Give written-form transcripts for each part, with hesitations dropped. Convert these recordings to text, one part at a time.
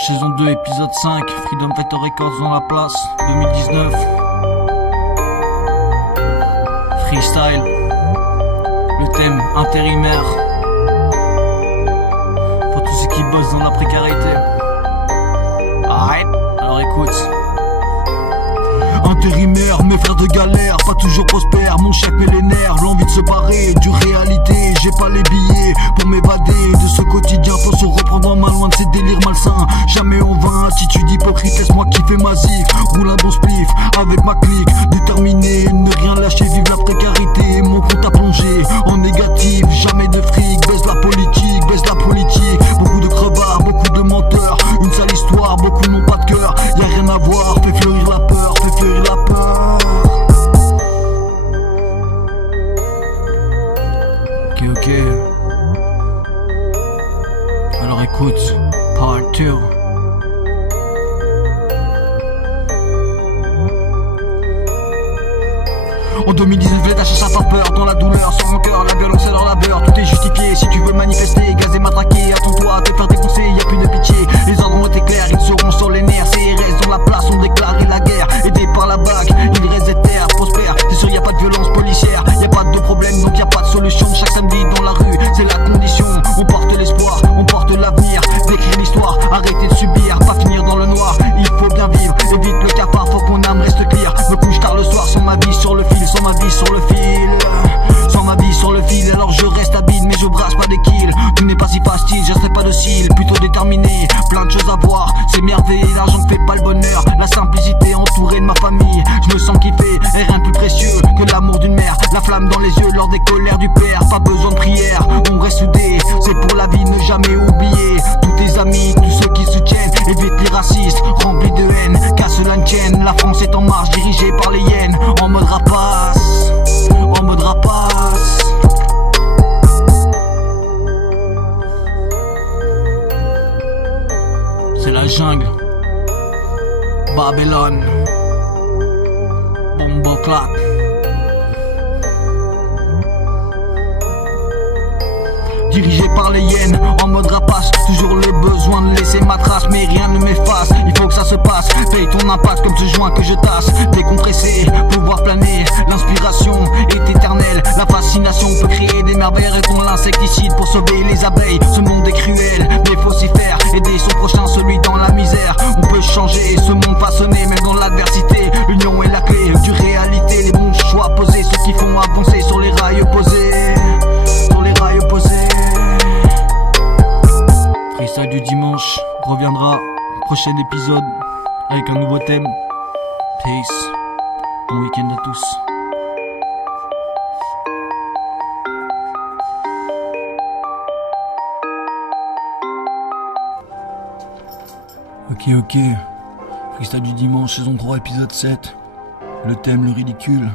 Dimanche, saison 2, épisode 5. Freedom Fighter Records dans la place, 2019. Freestyle. Le thème intérimaire. Pour tous ceux qui bossent dans la précarité. Arrête. Alors écoute. Intérimaire, mes frères de galère, pas toujours prospère, mon chef millénaire, l'envie de se barrer, du réalité, j'ai pas les billets pour m'évader de ce quotidien, faut se reprendre en main loin de ces délires malsains, jamais en vain, attitude hypocrite, laisse-moi kiffer ma zik, roule un bon spliff avec ma clique, déterminé, ne rien lâcher, vive la précarité, mon compte a plongé en négatif, jamais de fric, baisse la politique, beaucoup de crevards, beaucoup de menteurs, une sale histoire, beaucoup n'ont pas de cœur, y'a rien à voir, fais fleurir la peur, la peur. Ok. Alors écoute, part 2. En 2019, l'État cherche à faire peur dans la douleur, sans rancœur, la violence et leur labeur. Tout est justifié, si tu veux manifester, gazer, matraquer, attends-toi à te faire défoncer, y'a plus de pitié. Les ordres ont été clairs, ils seront sur les nerfs. CRS dans la place ont déclaré la guerre, aidés par la bague, ils restent terre, prospèrent. C'est sûr, y'a pas de violence policière, y'a pas de problème, donc y'a pas de solution. Chaque samedi dans la rue, c'est la condition. On porte l'espoir, on porte l'avenir, d'écrire l'histoire, arrêter de subir, pas finir dans le noir. Il faut bien vivre, évite le cafard, faut qu'on âme reste clear. Me couche tard le soir, sans ma vie sur le fil, sans ma vie sur le fil, sans ma vie sur le fil. Alors je reste habile mais je brasse pas des kills. Tout n'est pas si facile, je serai pas docile, plutôt déterminé, plein de choses à voir. C'est merveilleux, l'argent ne fait pas le bonheur. La simplicité entourée de ma famille, je me sens kiffé et rien de plus précieux que l'amour d'une mère. La flamme dans les yeux lors des colères du père. Pas besoin de prière, on reste soudés, c'est pour la vie, ne jamais oublier tous tes amis, tous ceux qui soutiennent. Évite les racistes, remplis de haine, casse la chaîne. La France est en marche, dirigée par les hyènes, en mode rapace, en mode rapace. C'est la jungle, Babylone, Bomboclat. Dirigé par les hyènes, en mode rapace. Toujours le besoin de laisser ma trace, mais rien ne m'efface, il faut que ça se passe. Paye ton impact comme ce joint que je tasse. Décompresser, pouvoir planer, l'inspiration est éternelle. La fascination peut créer des merveilles, répond l'insecticide pour sauver les abeilles. Ce monde est cruel, mais faut s'y faire, aider son prochain, celui dans la misère. On peut changer ce monde façonné, même dans l'adversité. L'union est la clé du réalité, les bons choix posés, ceux qui font avancer sur les rails opposés, sur les rails opposés. Freestyle du dimanche reviendra, prochain épisode avec un nouveau thème. Peace, bon week-end à tous. Ok, freestyle du dimanche, saison 3, épisode 7. Le thème, le ridicule.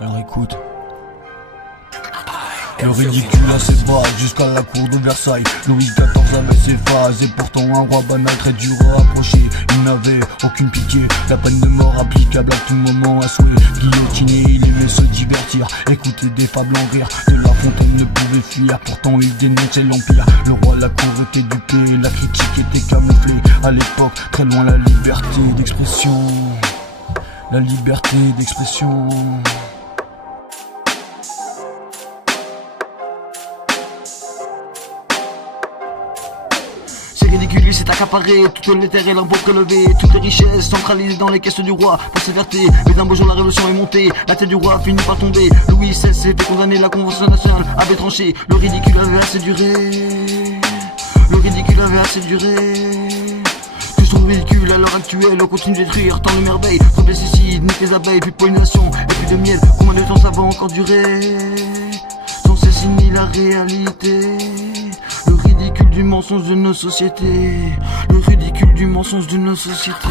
Alors écoute. Le ridicule à ses bases jusqu'à la cour de Versailles. Louis XIV avait ses phases et pourtant un roi banal très dur à approcher. Il n'avait aucune pitié, la peine de mort applicable à tout moment à souhait. Guillotiné, il aimait se divertir, écouter des fables en rire. De La Fontaine ne pouvait fuir, pourtant il dénonçait l'empire. Le roi de la cour était dupé, la critique était camouflée. À l'époque, très loin la liberté d'expression. La liberté d'expression. Ridicule, lui s'est accaparé toutes les terres et l'impôt prélevé, toutes les richesses centralisées dans les caisses du roi. Persévérité, mais d'un beau jour la révolution est montée, la tête du roi finit par tomber. Louis XVI s'est fait condamner, la convention nationale avait tranché. Le ridicule avait assez duré, le ridicule avait assez duré. Tout son ridicule à l'heure actuelle, on continue de détruire tant de merveilles. Trop de pesticides, nique les abeilles, plus de pollination et plus de miel. Combien de temps ça va encore durer sans cesse ni la réalité? Le ridicule du mensonge de nos sociétés, le ridicule du mensonge de nos sociétés.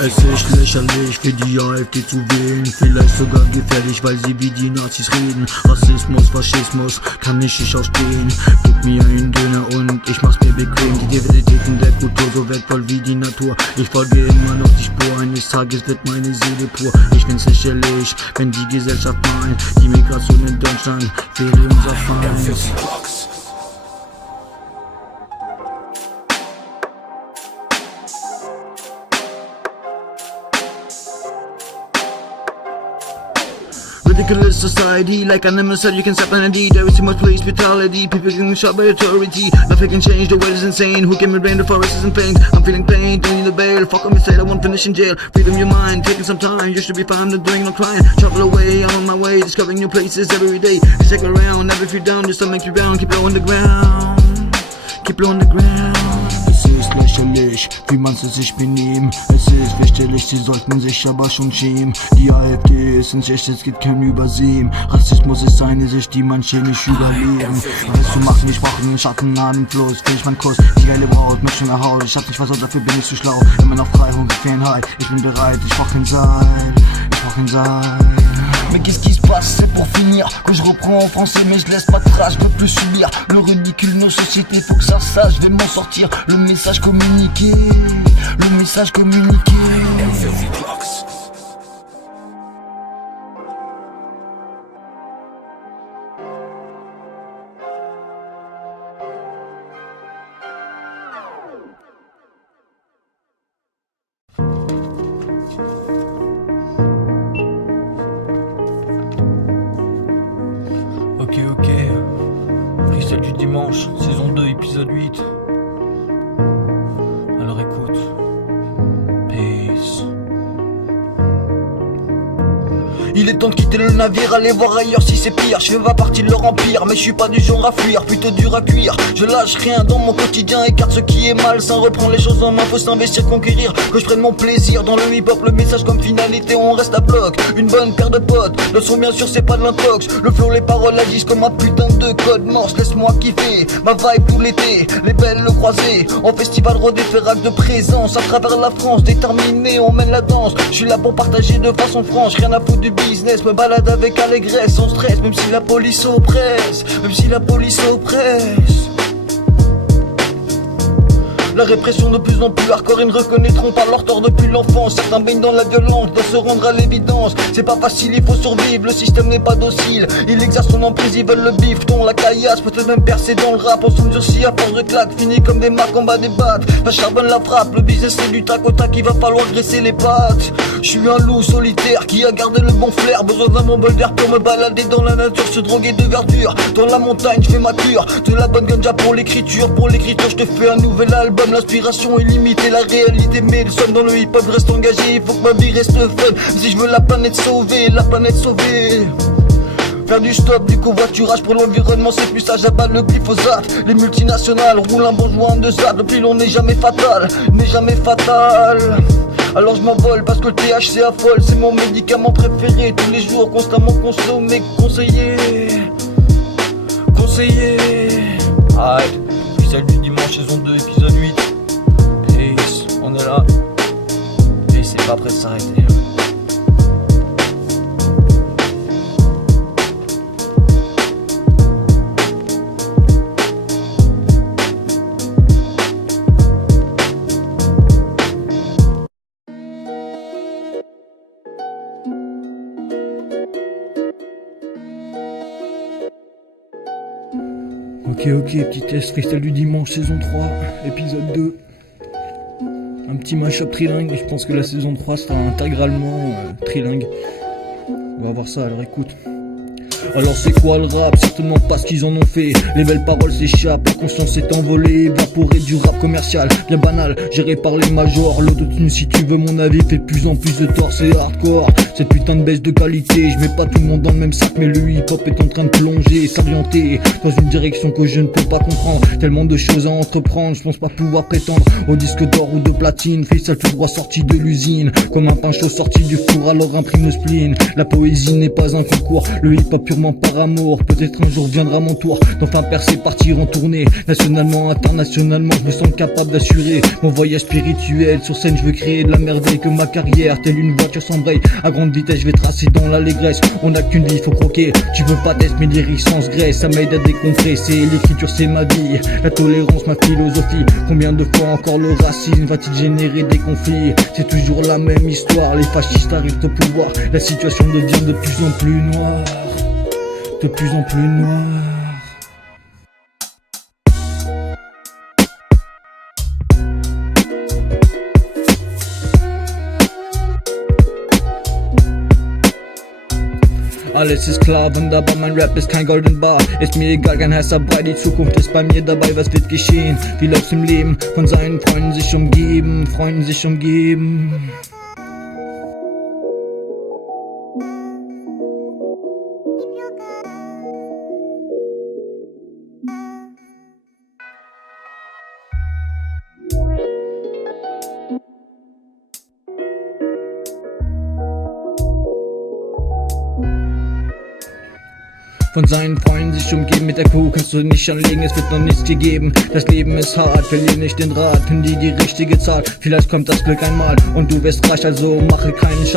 Es ist lächerlich, für die AfD zu wählen, vielleicht sogar gefährlich, weil sie wie die Nazis reden. Rassismus, Faschismus, kann ich ausstehen. Gib mir einen Döner und ich mach's mir bequem. Die Diversitäten der Kultur so wertvoll wie die Natur. Ich folge immer noch die Spur, eines Tages wird meine Seele pur. Ich find's lächerlich, wenn die Gesellschaft meint, die Migration in Deutschland wäre unser Feind. ridiculous society. Like I never said you can stop an ID. There is too much police brutality. People getting shot by authority. Nothing can change, the world is insane. Who can drain the forest is in pain. I'm feeling pain, don't need a bail. Fuck on me, say I won't finish in jail. Freedom your mind, taking some time. You should be fine, not doing no crime. Travel away, I'm on my way. Discovering new places every day. You stick around, never feel down. Just to make you round. Keep low on the ground. Keep low on the ground. Es ist lächerlich, wie man sie sich benehmen. Es ist wichtig, sie sollten sich aber schon schämen. Die AfD ist nicht echt, es gibt kein Übersehen. Rassismus ist eine Sicht, die manche nicht überleben. Was zu machen, ich brauche einen Schatten an dem Fluss. Will ich meinen Kuss, die geile Braut, mich schon erhaut. Ich hab nicht versorgt, dafür bin ich zu schlau. Immer noch frei, Hunger, Fernheit. Ich bin bereit, ich brauch kein Seil. Ich brauch kein Seil. Mais qu'est-ce qui se passe, c'est pour finir. Que je reprends en français mais je laisse pas de trace. Je peux plus subir le ridicule de nos sociétés. Faut que ça sache, je vais m'en sortir. Le message communiqué. Le message communiqué. Ok, Freestyle du dimanche, saison 2, épisode 8. Alors écoute, peace. Il est temps de quitter le navire, aller voir ailleurs si c'est pire. Je fais pas partie de leur empire, mais je suis pas du genre à fuir, plutôt dur à cuire. Je lâche rien dans mon quotidien, écarte ce qui est mal sans reprendre les choses en main. Faut s'investir, conquérir, que je prenne mon plaisir. Dans le hip-hop, le message comme finalité, on reste à bloc. Une bonne paire de potes, le son bien sûr c'est pas de l'intox. Le flow, les paroles agissent comme un putain de code morse. Laisse-moi kiffer, ma vibe tout l'été. Les belles le croisées, en festival rodé, fait acte de présence. À travers la France, déterminé, on mène la danse. Je suis là pour partager de façon franche, rien à foutre du business, me balade avec allégresse, sans stress, même si la police oppresse, même si la police oppresse. La répression de plus en plus hardcore, ils ne reconnaîtront pas leur tort depuis l'enfance. Certains baignent dans la violence, doivent se rendre à l'évidence. C'est pas facile, il faut survivre, le système n'est pas docile. Il exerce son emprise, ils veulent le bifton, la caillasse, peut-être même percer dans le rap. On s'endurcit à force de claques, fini comme des marques en bas des battes. La charbonne la frappe, le business c'est du tac au tac, il va falloir graisser les pattes. Je suis un loup solitaire qui a gardé le bon flair. Besoin d'un bon bol d'air pour me balader dans la nature, se droguer de verdure. Dans la montagne, je fais ma cure, de la bonne ganja pour l'écriture. Pour l'écriture, je te fais un nouvel album. L'inspiration est limitée, la réalité mais le somme dans le hip-hop reste engagé. Il faut que ma vie reste fun, si je veux la planète sauvée, la planète sauvée. Faire du stop, du covoiturage pour l'environnement, c'est plus sage, abattre le glyphosate. Les multinationales roulent un bon joint de zad. Le pilon n'est jamais fatal, n'est jamais fatal. Alors je m'envole parce que le THC affole. C'est mon médicament préféré, tous les jours constamment consommé, conseillé. Arrête, freestyle du dimanche, saison 2, épisode 8. Peace, on est là. Et c'est pas prêt de s'arrêter. Ok, petit test freestyle du dimanche, saison 3, épisode 2. Un petit mashup trilingue, je pense que la saison 3 sera intégralement trilingue. On va voir ça, alors écoute. Alors c'est quoi le rap? Certainement pas ce qu'ils en ont fait. Les belles paroles s'échappent, la conscience s'est envolée, évaporée du rap commercial, bien banal, géré par les majors. L'autotune, si tu veux mon avis, fait de plus en plus de tort, c'est hardcore. Cette putain de baisse de qualité, je mets pas tout le monde dans le même sac, mais le hip-hop est en train de plonger, s'orienter dans une direction que je ne peux pas comprendre. Tellement de choses à entreprendre, je pense pas pouvoir prétendre au disque d'or ou de platine. Freestyle tout droit sorti de l'usine, comme un pain chaud sorti du four, alors imprime le spleen. La poésie n'est pas un concours, le hip-hop purement par amour. Peut-être un jour viendra mon tour d'enfin percer, partir en tournée. Nationalement, internationalement, je me sens capable d'assurer mon voyage spirituel. Sur scène, je veux créer de la merveille, que ma carrière, telle une voiture sans break, à grande vitesse, je vais tracer dans l'allégresse. On n'a qu'une vie, faut croquer. Tu veux pas test, mes lyrics sans graisse, ça m'aide à décompresser. L'écriture, c'est ma vie, la tolérance, ma philosophie. Combien de fois encore le racisme va-t-il générer des conflits? C'est toujours la même histoire, les fascistes arrivent au pouvoir. La situation devient de plus en plus noire, de plus en plus noire. Alles ist klar, wunderbar, mein Rap ist kein Golden Bar. Ist mir egal, kein heißer Brei, die Zukunft ist bei mir dabei, was wird geschehen? Wie läuft's im Leben? Von seinen Freunden sich umgeben, Freunden sich umgeben. Von seinen Freunden sich umgeben, mit der Kuh kannst du nicht anlegen, es wird noch nichts gegeben. Das Leben ist hart, verlier nicht den Rat, find die richtige Zahl, vielleicht kommt das Glück einmal und du wirst reich, also mache keinen Schaden.